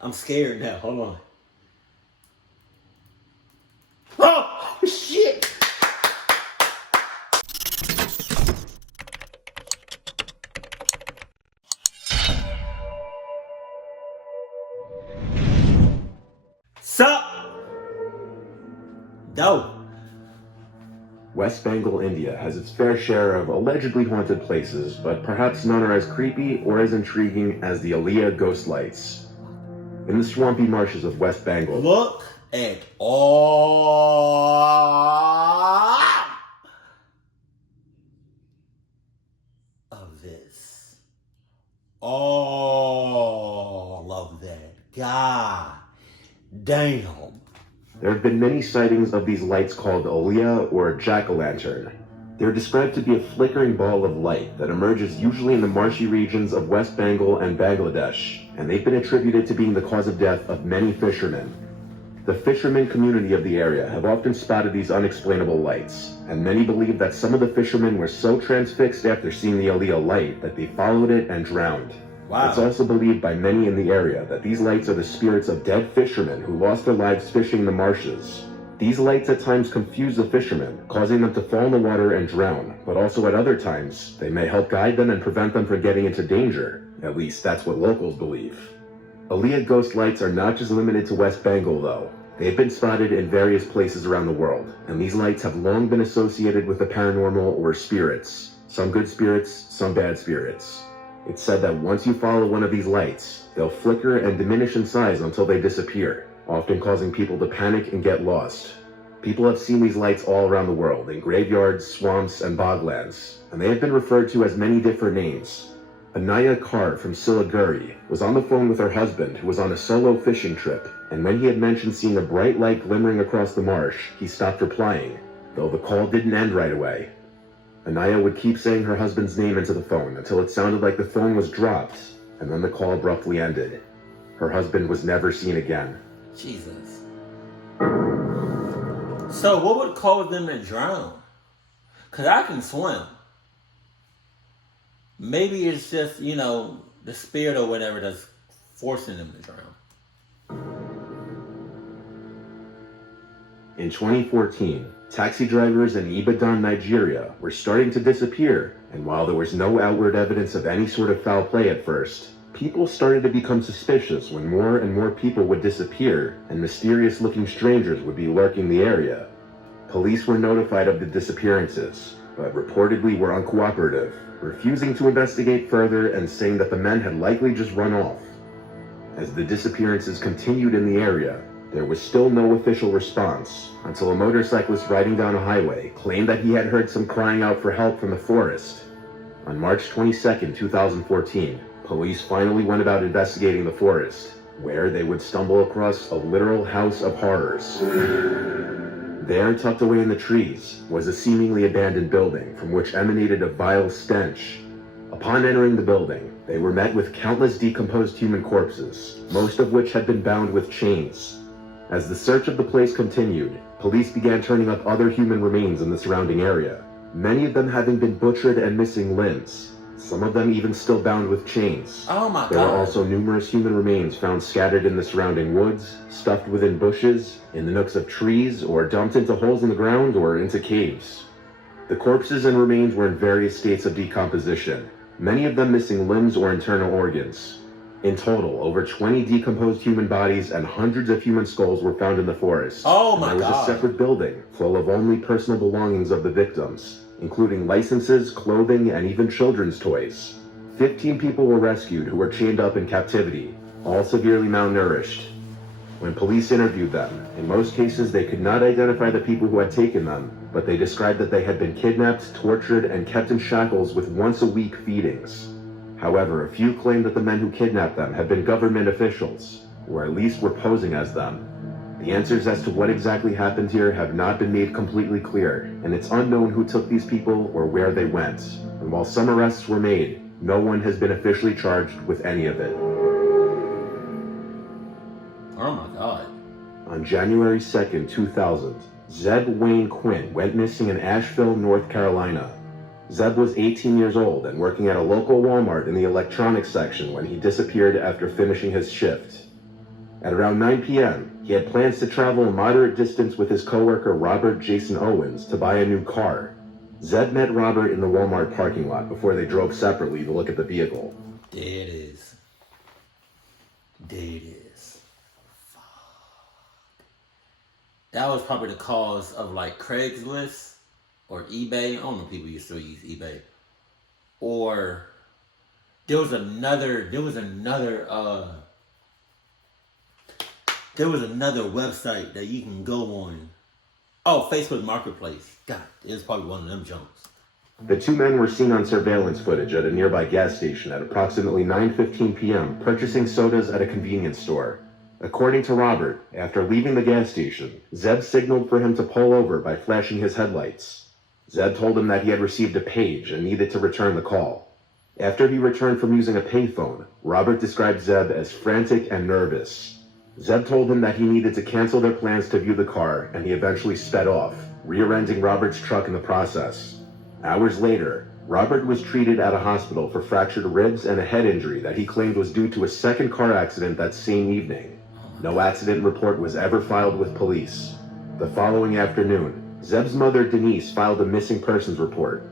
I'm scared now. Hold on. Oh, shit. Sup? Dope. West Bengal, India has its fair share of allegedly haunted places, but perhaps none are as creepy or as intriguing as the Aliyah ghost lights. In the swampy marshes of West Bengal, Look at all of this. All of that. God damn. there have been many sightings of these lights called Aliyah or jack-o'-lantern. They're described to be a flickering ball of light that emerges usually in the marshy regions of West Bengal and Bangladesh, and they've been attributed to being the cause of death of many fishermen. The fishermen community of the area have often spotted these unexplainable lights, and many believe that some of the fishermen were so transfixed after seeing the Aliyah light that they followed it and drowned. Wow. It's also believed by many in the area that these lights are the spirits of dead fishermen who lost their lives fishing the marshes. These lights at times confuse the fishermen, causing them to fall in the water and drown, but also at other times, they may help guide them and prevent them from getting into danger. At least that's what locals believe. Aliyah ghost lights are not just limited to West Bengal though. They've been spotted in various places around the world, and these lights have long been associated with the paranormal or spirits. Some good spirits, some bad spirits. It's said that once you follow one of these lights, they'll flicker and diminish in size until they disappear, often causing people to panic and get lost. People have seen these lights all around the world, in graveyards, swamps, and boglands, and they have been referred to as many different names. Anaya Carr from Siliguri was on the phone with her husband who was on a solo fishing trip, and when he had mentioned seeing a bright light glimmering across the marsh, he stopped replying, though the call didn't end right away. Anaya would keep saying her husband's name into the phone until it sounded like the phone was dropped, and then the call abruptly ended. Her husband was never seen again. Jesus. So what would cause them to drown? Because I can swim. Maybe it's just, the spirit or whatever that's forcing them to drown. In 2014, taxi drivers in Ibadan, Nigeria were starting to disappear, and while there was no outward evidence of any sort of foul play at first, people started to become suspicious when more and more people would disappear and mysterious-looking strangers would be lurking the area. Police were notified of the disappearances, but reportedly were uncooperative, refusing to investigate further and saying that the men had likely just run off. As the disappearances continued in the area, there was still no official response until a motorcyclist riding down a highway claimed that he had heard some crying out for help from the forest. On March 22, 2014, police finally went about investigating the forest, where they would stumble across a literal house of horrors. There, tucked away in the trees, was a seemingly abandoned building from which emanated a vile stench. Upon entering the building, they were met with countless decomposed human corpses, most of which had been bound with chains. As the search of the place continued, police began turning up other human remains in the surrounding area, many of them having been butchered and missing limbs, some of them even still bound with chains. Oh my God. There were also numerous human remains found scattered in the surrounding woods, stuffed within bushes, in the nooks of trees, or dumped into holes in the ground or into caves. The corpses and remains were in various states of decomposition, many of them missing limbs or internal organs. In total, over 20 decomposed human bodies and hundreds of human skulls were found in the forest. Oh my God. There was a separate building full of only personal belongings of the victims, including licenses, clothing, and even children's toys. 15 people were rescued who were chained up in captivity, all severely malnourished. When police interviewed them, in most cases they could not identify the people who had taken them, but they described that they had been kidnapped, tortured, and kept in shackles with once-a-week feedings. However, a few claimed that the men who kidnapped them had been government officials, or at least were posing as them. The answers as to what exactly happened here have not been made completely clear, and it's unknown who took these people or where they went. And while some arrests were made, no one has been officially charged with any of it. Oh my God. On January 2nd, 2000, Zeb Wayne Quinn went missing in Asheville, North Carolina. Zeb was 18 years old and working at a local Walmart in the electronics section when he disappeared after finishing his shift. At around 9 p.m., he had plans to travel a moderate distance with his coworker Robert Jason Owens to buy a new car. Zeb met Robert in the Walmart parking lot before they drove separately to look at the vehicle. There it is. There it is. Fuck. That was probably the cause of like Craigslist or eBay. I don't know if people used to still use eBay. Or there was another website that you can go on. Oh, Facebook Marketplace. God, it was probably one of them jumps. The two men were seen on surveillance footage at a nearby gas station at approximately 9:15 p.m. purchasing sodas at a convenience store. According to Robert, after leaving the gas station, Zeb signaled for him to pull over by flashing his headlights. Zeb told him that he had received a page and needed to return the call. After he returned from using a payphone, Robert described Zeb as frantic and nervous. Zeb told him that he needed to cancel their plans to view the car, and he eventually sped off, rear-ending Robert's truck in the process. Hours later, Robert was treated at a hospital for fractured ribs and a head injury that he claimed was due to a second car accident that same evening. No accident report was ever filed with police. The following afternoon, Zeb's mother Denise filed a missing persons report.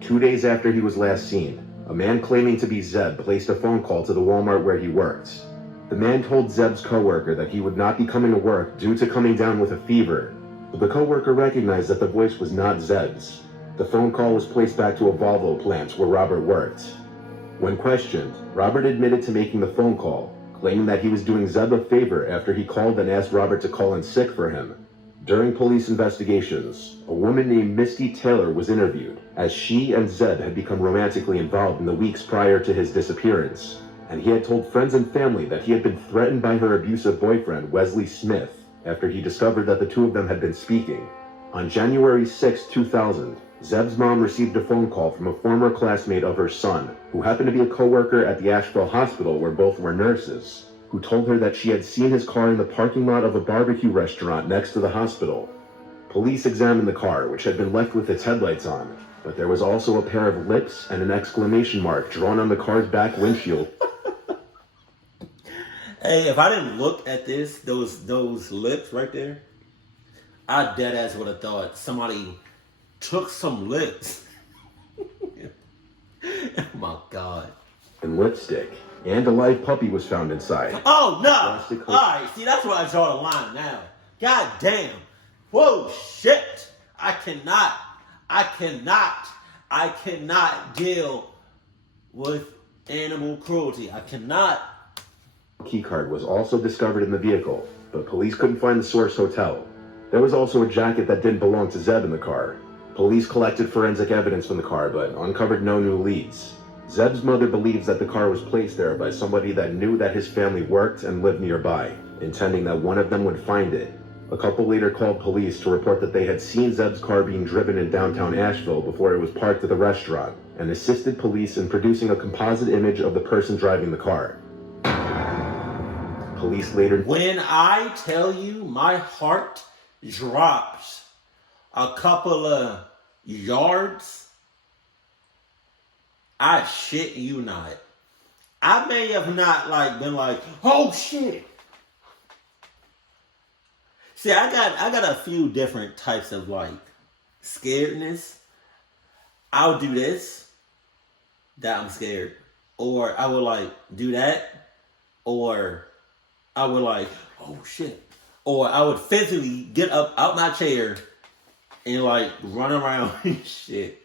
2 days after he was last seen, a man claiming to be Zeb placed a phone call to the Walmart where he worked. The man told Zeb's coworker that he would not be coming to work due to coming down with a fever, but the coworker recognized that the voice was not Zeb's. The phone call was placed back to a Volvo plant where Robert worked. When questioned, Robert admitted to making the phone call, claiming that he was doing Zeb a favor after he called and asked Robert to call in sick for him. During police investigations, a woman named Misty Taylor was interviewed, as she and Zeb had become romantically involved in the weeks prior to his disappearance, and he had told friends and family that he had been threatened by her abusive boyfriend, Wesley Smith, after he discovered that the two of them had been speaking. On January 6, 2000, Zeb's mom received a phone call from a former classmate of her son, who happened to be a co-worker at the Asheville hospital where both were nurses, who told her that she had seen his car in the parking lot of a barbecue restaurant next to the hospital. Police examined the car, which had been left with its headlights on, but there was also a pair of lips and an exclamation mark drawn on the car's back windshield. Hey, if I didn't look at those lips right there, I deadass would have thought somebody took some lips. Oh my God. And lipstick. And a live puppy was found inside. Oh no! Alright, see, that's where I draw the line now. God damn. Whoa, shit. I cannot deal with animal cruelty. I cannot. Keycard was also discovered in the vehicle, but police couldn't find the source hotel. There was also a jacket that didn't belong to Zeb in the car. Police collected forensic evidence from the car, but uncovered no new leads. Zeb's mother believes that the car was placed there by somebody that knew that his family worked and lived nearby, intending that one of them would find it. A couple later called police to report that they had seen Zeb's car being driven in downtown Asheville before it was parked at the restaurant, and assisted police in producing a composite image of the person driving the car. Police later... When I tell you my heart drops a couple of yards, I shit you not. I may have not been like, oh shit. See, I got a few different types of scaredness. I'll do this, that I'm scared. Or I would do that. Or I would oh shit. Or I would physically get up out my chair and run around and shit.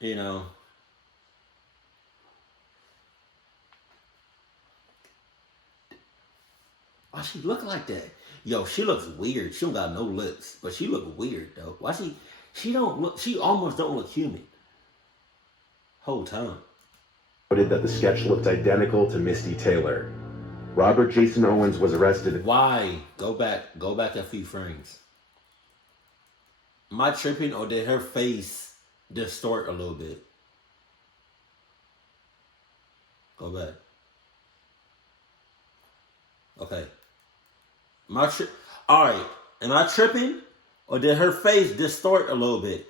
You know. Why she look like that? Yo, she looks weird. She don't got no lips, but she look weird though. Why she almost don't look human. Whole time. Noted that the sketch looked identical to Misty Taylor. Robert Jason Owens was arrested. Why? Go back a few frames. Am I tripping, or did her face distort a little bit? Go back. Okay. Alright. Am I tripping? Or did her face distort a little bit?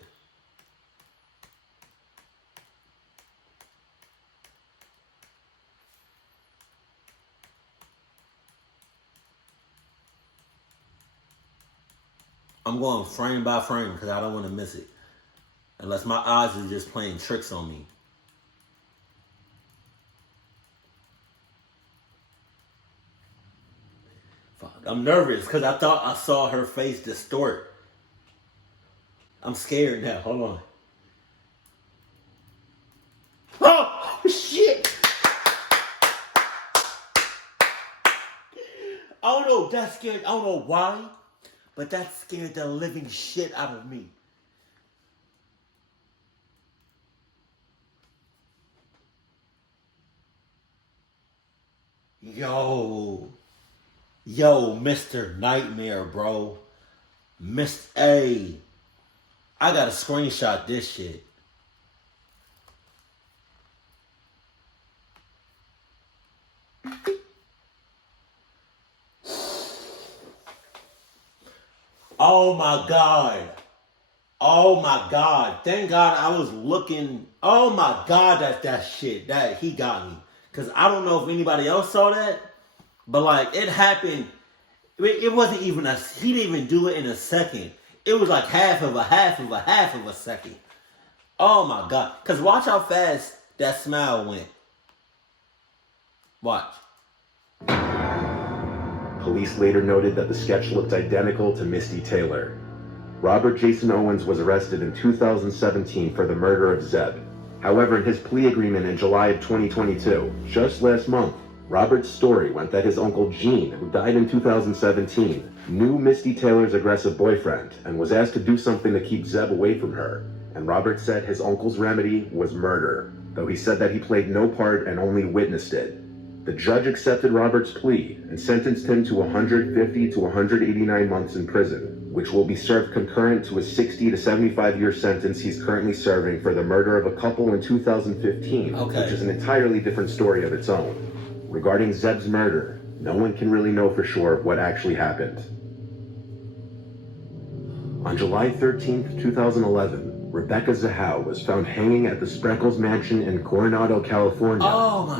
I'm going frame by frame because I don't want to miss it. Unless my eyes are just playing tricks on me. Fuck, I'm nervous because I thought I saw her face distort. I'm scared now. Hold on. Oh, shit. I don't know. That scared. I don't know why. But that scared the living shit out of me. Yo, Mr. Nightmare, bro. A. I gotta screenshot this shit. Oh my God. Oh my God. Thank God I was looking. Oh my God, that's that shit. That he got me. Because I don't know if anybody else saw that. But like it happened. It wasn't even he didn't even do it in a second. It was like half of a second. Oh my God. Because watch how fast that smile went. Watch. Police later noted that the sketch looked identical to Misty Taylor. Robert Jason Owens was arrested in 2017 for the murder of Zeb. However, in his plea agreement in July of 2022, just last month, Robert's story went that his uncle Gene, who died in 2017, knew Misty Taylor's aggressive boyfriend and was asked to do something to keep Zeb away from her. And Robert said his uncle's remedy was murder, though he said that he played no part and only witnessed it. The judge accepted Robert's plea and sentenced him to 150 to 189 months in prison, which will be served concurrent to a 60 to 75-year sentence he's currently serving for the murder of a couple in 2015, which is an entirely different story of its own. Regarding Zeb's murder, no one can really know for sure what actually happened. On July 13, 2011, Rebecca Zahaou was found hanging at the Spreckles mansion in Coronado, California.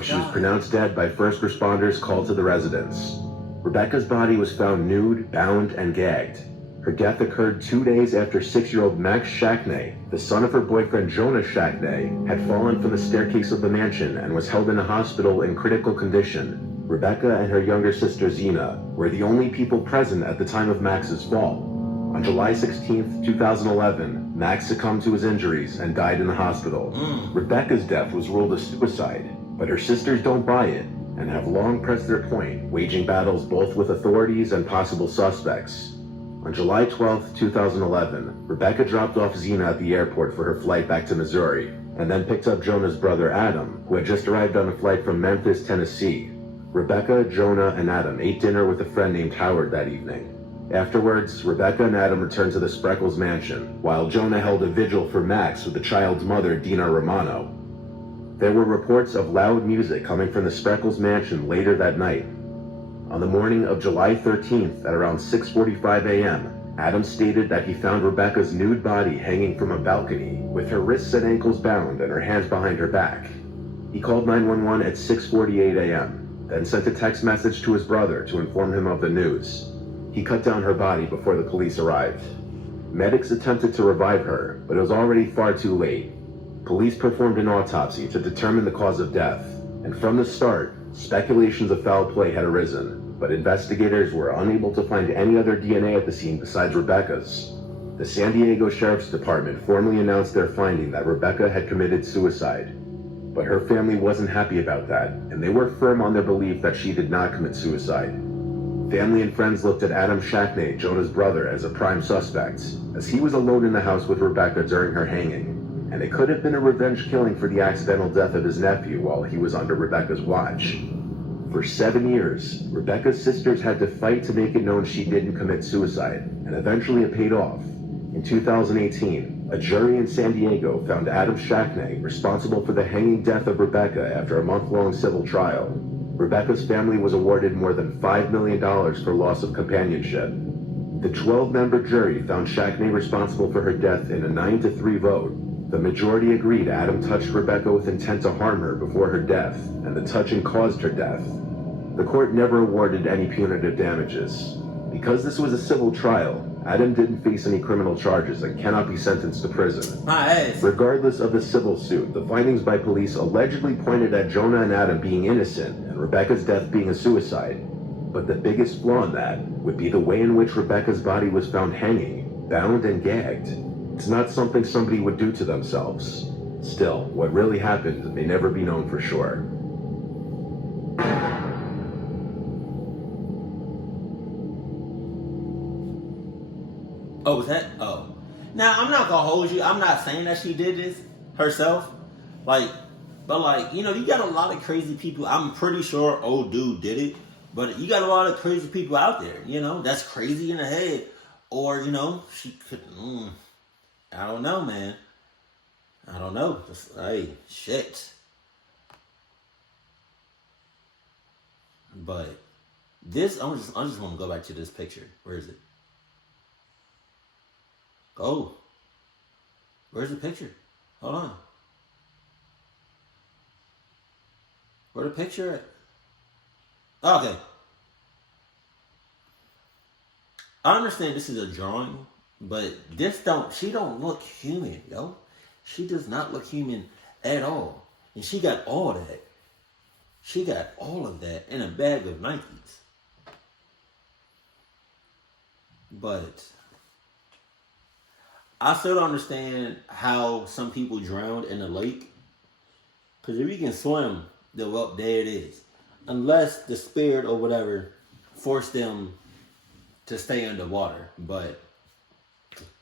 She was pronounced dead by first responders called to the residence. Rebecca's body was found nude, bound, and gagged. Her death occurred 2 days after 6-year-old Max Shackney, the son of her boyfriend Jonah Shackney, had fallen from the staircase of the mansion and was held in a hospital in critical condition. Rebecca and her younger sister Zena were the only people present at the time of Max's fall. On July 16, 2011, Max succumbed to his injuries and died in the hospital. Rebecca's death was ruled a suicide, but her sisters don't buy it and have long pressed their point, waging battles both with authorities and possible suspects. On July 12, 2011, Rebecca dropped off Zena at the airport for her flight back to Missouri, and then picked up Jonah's brother Adam, who had just arrived on a flight from Memphis, Tennessee. Rebecca, Jonah, and Adam ate dinner with a friend named Howard that evening. Afterwards, Rebecca and Adam returned to the Spreckles mansion, while Jonah held a vigil for Max with the child's mother, Dina Romano. There were reports of loud music coming from the Spreckles mansion later that night. On the morning of July 13th at around 6:45 a.m., Adam stated that he found Rebecca's nude body hanging from a balcony, with her wrists and ankles bound and her hands behind her back. He called 911 at 6:48 a.m., then sent a text message to his brother to inform him of the news. He cut down her body before the police arrived. Medics attempted to revive her, but it was already far too late. Police performed an autopsy to determine the cause of death, and from the start, speculations of foul play had arisen, but investigators were unable to find any other DNA at the scene besides Rebecca's. The San Diego Sheriff's Department formally announced their finding that Rebecca had committed suicide. But her family wasn't happy about that, and they were firm on their belief that she did not commit suicide. Family and friends looked at Adam Shackney, Jonah's brother, as a prime suspect, as he was alone in the house with Rebecca during her hanging, and it could have been a revenge killing for the accidental death of his nephew while he was under Rebecca's watch. For 7 years, Rebecca's sisters had to fight to make it known she didn't commit suicide, and eventually it paid off. In 2018, a jury in San Diego found Adam Shackney responsible for the hanging death of Rebecca after a month-long civil trial. Rebecca's family was awarded more than $5 million for loss of companionship. The 12-member jury found Shackney responsible for her death in a 9-3 vote. The majority agreed Adam touched Rebecca with intent to harm her before her death, and the touching caused her death. The court never awarded any punitive damages. Because this was a civil trial, Adam didn't face any criminal charges and cannot be sentenced to prison. My ass. Regardless of the civil suit, the findings by police allegedly pointed at Jonah and Adam being innocent and Rebecca's death being a suicide. But the biggest flaw in that would be the way in which Rebecca's body was found hanging, bound and gagged. It's not something somebody would do to themselves. Still, what really happened may never be known for sure. Oh, was that? Oh. Now, I'm not gonna hold you. I'm not saying that she did this herself. Like, but like, you know, you got a lot of crazy people. I'm pretty sure old dude did it. But you got a lot of crazy people out there, you know, that's crazy in the head. Or, you know, she could, I don't know, man. I don't know. Just, hey, shit. But this, I just want to go back to this picture. Where is it? Oh. Where's the picture? Hold on. Where the picture at? Okay. I understand this is a drawing, but she don't look human, yo. She does not look human at all. And she got all that. She got all of that in a bag of Nikes. But I still don't understand how some people drowned in the lake. Because if you can swim, then well, there it is. Unless the spirit or whatever forced them to stay underwater. But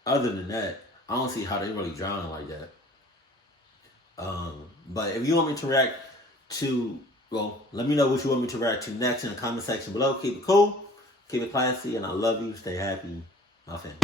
other than that, I don't see how they really drowning like that. But if you want me to react to, well, let me know what you want me to react to next in the comment section below. Keep it cool, keep it classy, and I love you. Stay happy, my family.